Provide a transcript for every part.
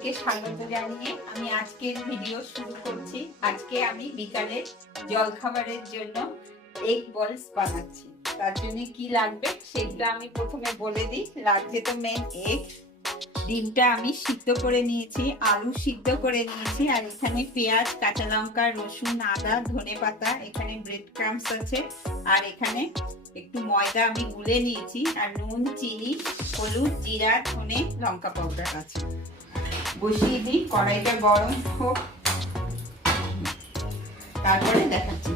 সকলকে স্বাগত জানিয়ে আমি আজকের ভিডিও শুরু করছি। আজকে আমি বিকালের জলখাবারের জন্য এগ বলস বানাচ্ছি। তার জন্য কি লাগবে সেগুলো আমি প্রথমে বলে দিই। লাগছে তো মেন এগ, ডিমটা আমি সিদ্ধ করে নিয়েছি, আলু সিদ্ধ করে নিয়েছি, আর এখানে পেঁয়াজ, কাঁচা লঙ্কা, রসুন, আদা, ধনেপাতা, এখানে ব্রেড ক্রাম্বস আছে, আর এখানে একটু ময়দা আমি গুলে নিয়েছি, আর নুন, চিনি, হলুদ, জিরা, ধনে, লঙ্কা পাউডার আছে। বসিয়ে দিই, কড়াইটা গরম হোক, তারপরে দেখাচ্ছি।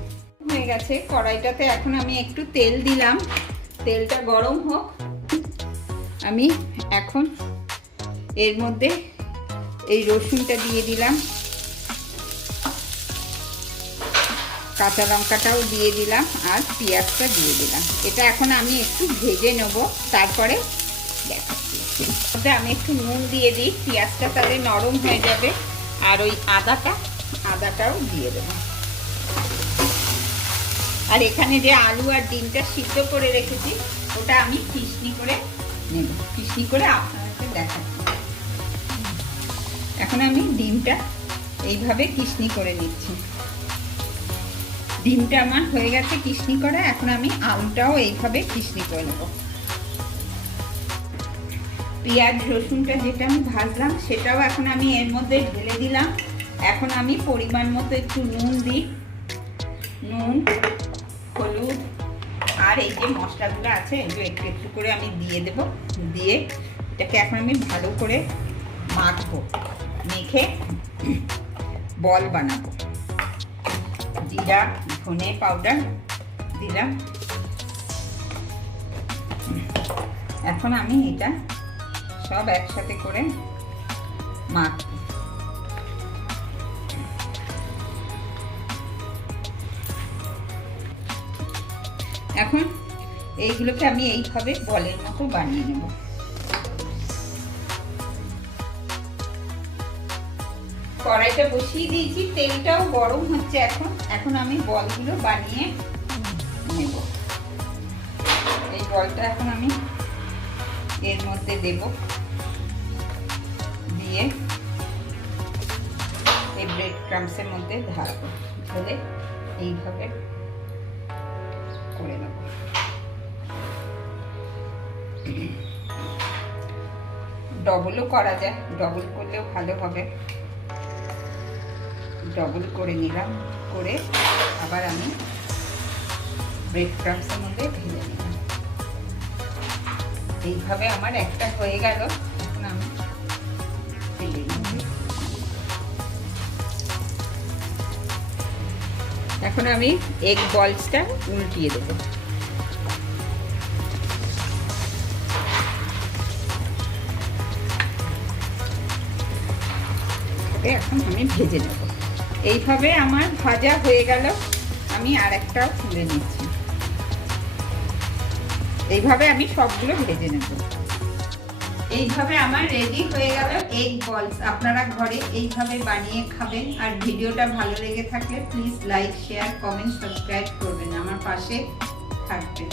হয়ে গেছে কড়াইটাতে, এখন আমি একটু তেল দিলাম, তেলটা গরম হোক। আমি এখন এর মধ্যে এই রসুনটা দিয়ে দিলাম, কাঁচা লঙ্কাটাও দিয়ে দিলাম, আর পেঁয়াজটা দিয়ে দিলাম। এটা এখন আমি একটু ভেজে নেব, তারপরে দেখাচ্ছি। আমি একটু নুন দিয়ে দিই, পেঁয়াজটা তাহলে নরম হয়ে যাবে, আর ওই আদাটাও দিয়ে দেব। আর এখানে যে আলু আর ডিমটা সিদ্ধ করে রেখেছি ওটা আমি কিশনি করে নেব, কিশনি করে আপনাদেরকে দেখাচ্ছি। এখন আমি ডিমটা এইভাবে কিশনি করে নিচ্ছি। ডিমটা আমার হয়ে গেছে কিশনি করা, এখন আমি আলুটাও এইভাবে কিশনি করে নেব। পেঁয়াজ রসুনটা যেটা আমি ভাজলাম সেটাও এখন আমি এর মধ্যে ঢেলে দিলাম। এখন আমি পরিমাণ মতো একটু নুন দিই, নুন, হলুদ, আর এই যে মশলাগুলো আছে এগুলো একটু একটু করে আমি দিয়ে দেব। দিয়ে এটাকে এখন আমি ভালো করে মাখবো, মেখে বল বানাবো। জিরা, ধনে পাউডার দিলাম। এখন আমি এটা সব একসাথে করে মাখবো। এখন এইগুলোকে আমি এইভাবে বলের মতো বানিয়ে নেব। কড়াইটা বসিয়ে দিয়েছি, তেলটাও গরম হচ্ছে। এখন আমি বলগুলো বানিয়ে নেব। এই বলটা এখন আমি এর মধ্যে দেব, দিয়ে এই ব্রেড ক্রাম্বসের মধ্যে ঢালবো, ঢেলে এইভাবে করে নেব। ডবলও করা যায়, ডবল করলেও ভালো হবে। ডবল করে নিলাম, করে আবার আমি ব্রেড ক্রাম্বসের মধ্যে ঢেলে নিলাম। এইভাবে আমার একটা হয়ে গেল। এখন আমি ঢেলে নিব। এখন আমি এগ বলসটা উল্টিয়ে দেব। এখন আমি ভেজে নেব। এইভাবে আমার ভাজা হয়ে গেল, আমি আর একটাও তুলে নিচ্ছি। এইভাবে আমি সবগুলো ভেজে নেব। এইভাবে আমার রেডি হয়ে গেল এগ বলস। আপনারা ঘরে এইভাবে বানিয়ে খাবেন। আর ভিডিওটা ভালো লেগে থাকলে please like, share, comment, subscribe করবেন, আমার পাশে থাকবেন।